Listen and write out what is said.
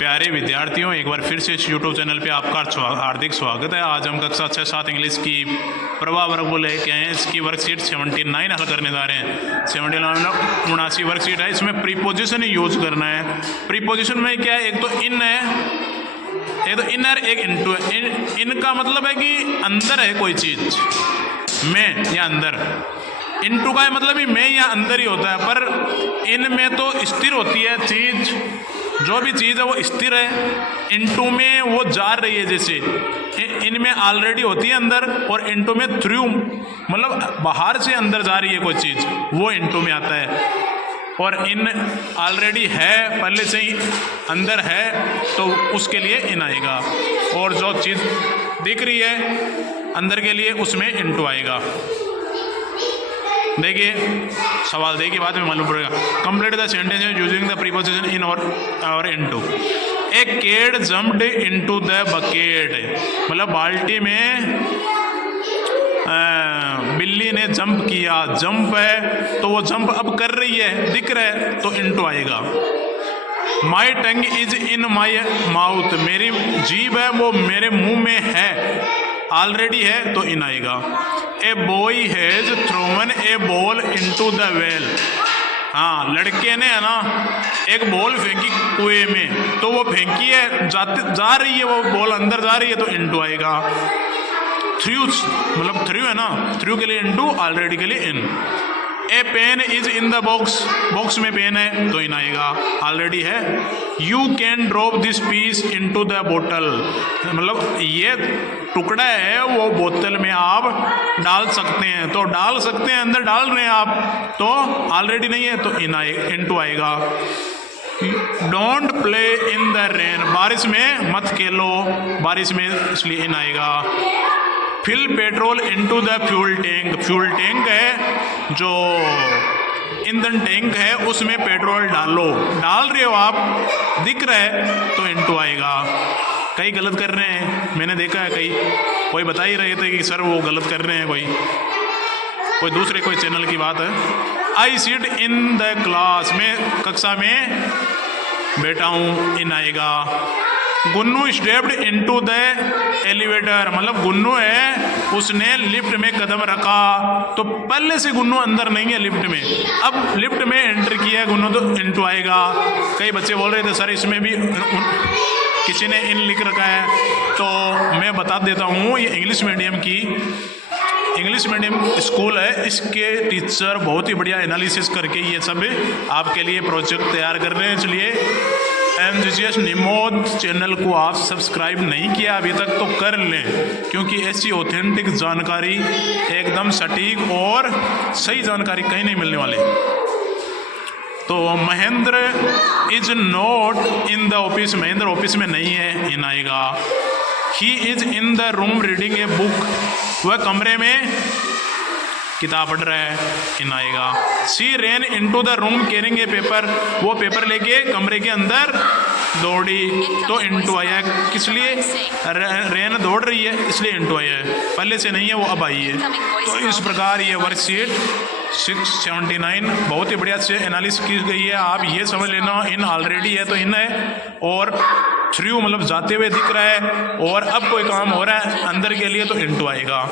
प्यारे विद्यार्थियों, एक बार फिर से इस यूट्यूब चैनल पे आपका हार्दिक स्वागत है। आज हम कक्षा 6-7 इंग्लिश की प्रवाह वर्ग को लेके आए हैं। इसकी वर्कशीट 79 हल करने जा रहे हैं। 79 वर्कशीट है। इसमें प्रीपोजिशन यूज करना है। प्रीपोजिशन में क्या है, एक तो इन है, एक तो इन है, एक इनटू है। इन का मतलब है कि अंदर है कोई चीज, में या अंदर। इनटू का मतलब ही में या अंदर ही होता है, पर इन में तो स्थिर होती है चीज, जो भी चीज़ है वो स्थिर है। इनटू में वो जा रही है, जैसे इनमें ऑलरेडी होती है अंदर, और इनटू में थ्रू मतलब बाहर से अंदर जा रही है कोई चीज़, वो इनटू में आता है। और इन ऑलरेडी है, पहले से ही अंदर है, तो उसके लिए इन आएगा। और जो चीज़ दिख रही है अंदर के लिए, उसमें इनटू आएगा। देखिए सवाल देखिए, बाद में मालूम पड़ेगा। Complete the sentence using the preposition in और into. A cat jumped into the bucket, मतलब बाल्टी में बिल्ली ने जंप किया। जंप है तो वो जंप अब कर रही है, दिख रहा है, तो इनटू आएगा। माई tongue is in my mouth, मेरी जीभ है वो मेरे मुंह में है, ऑलरेडी है, तो इन आएगा। A boy has thrown a ball into the well, हाँ लड़के ने है ना एक बॉल फेंकी कुएं में, तो वो फेंकी है, जा रही है वो बॉल, अंदर जा रही है, तो इनटू आएगा। थ्रू मतलब थ्रू है ना, थ्रू के लिए इनटू, ऑलरेडी के लिए in. A pen is in the box, box में पेन है, तो इन आएगा, ऑलरेडी है। You can drop this piece into the बोतल, मतलब ये टुकड़ा है वो बोतल में आप डाल सकते हैं, तो डाल सकते हैं, अंदर डाल रहे हैं आप, तो ऑलरेडी नहीं है, तो इनटू आएगा। Don't play in the rain, बारिश में मत खेलो, बारिश में, इसलिए इन आएगा। Fill petrol into the fuel tank, fuel tank है जो ईंधन टैंक है, उसमें पेट्रोल डालो, डाल रहे हो आप, दिख रहा है, तो इनटू आएगा। कई गलत कर रहे हैं, मैंने देखा है, कई कोई बता ही रहे थे कि सर वो गलत कर रहे हैं, कोई दूसरे कोई चैनल की बात है। आई सीट इन द क्लास, में कक्षा में बैठा हूँ, इन आएगा। Gunnu stepped into the elevator, मतलब गुन्नू है उसने लिफ्ट में कदम रखा, तो पहले से गुन्नू अंदर नहीं है लिफ्ट में, अब लिफ्ट में एंटर किया गुन्नू, तो इनटू आएगा। कई बच्चे बोल रहे थे सर इसमें भी किसी ने इन लिख रखा है, तो मैं बता देता हूँ, ये इंग्लिश मीडियम स्कूल है, इसके टीचर बहुत ही बढ़िया एनालिसिस करके ये सब आपके लिए प्रोजेक्ट तैयार कर रहे हैं। इसलिए MGGS निमोद चैनल को आप सब्सक्राइब नहीं किया अभी तक, तो कर लें, क्योंकि ऐसी ऑथेंटिक जानकारी, एकदम सटीक और सही जानकारी कहीं नहीं मिलने वाली। तो Mahendra is not in the office, Mahendra office में नहीं है, इन आएगा। He is in the room reading a book, वह कमरे में किताब पढ़ रहा है, इन आएगा। She ran into the room carrying a paper, वो पेपर लेके कमरे के अंदर दौड़ी, तो इनटू आया। किस लिए? रेन दौड़ रही है, इसलिए इनटू आया है, पहले से नहीं है, वो अब आई है। तो इस प्रकार ये वर्कशीट 679 बहुत ही बढ़िया से एनालिसिस की गई है। आप ये समझ लेना, इन ऑलरेडी है तो इन है, और थ्रू मतलब जाते हुए दिख रहा है, और अब कोई काम हो रहा है अंदर के लिए, तो इनटू आएगा।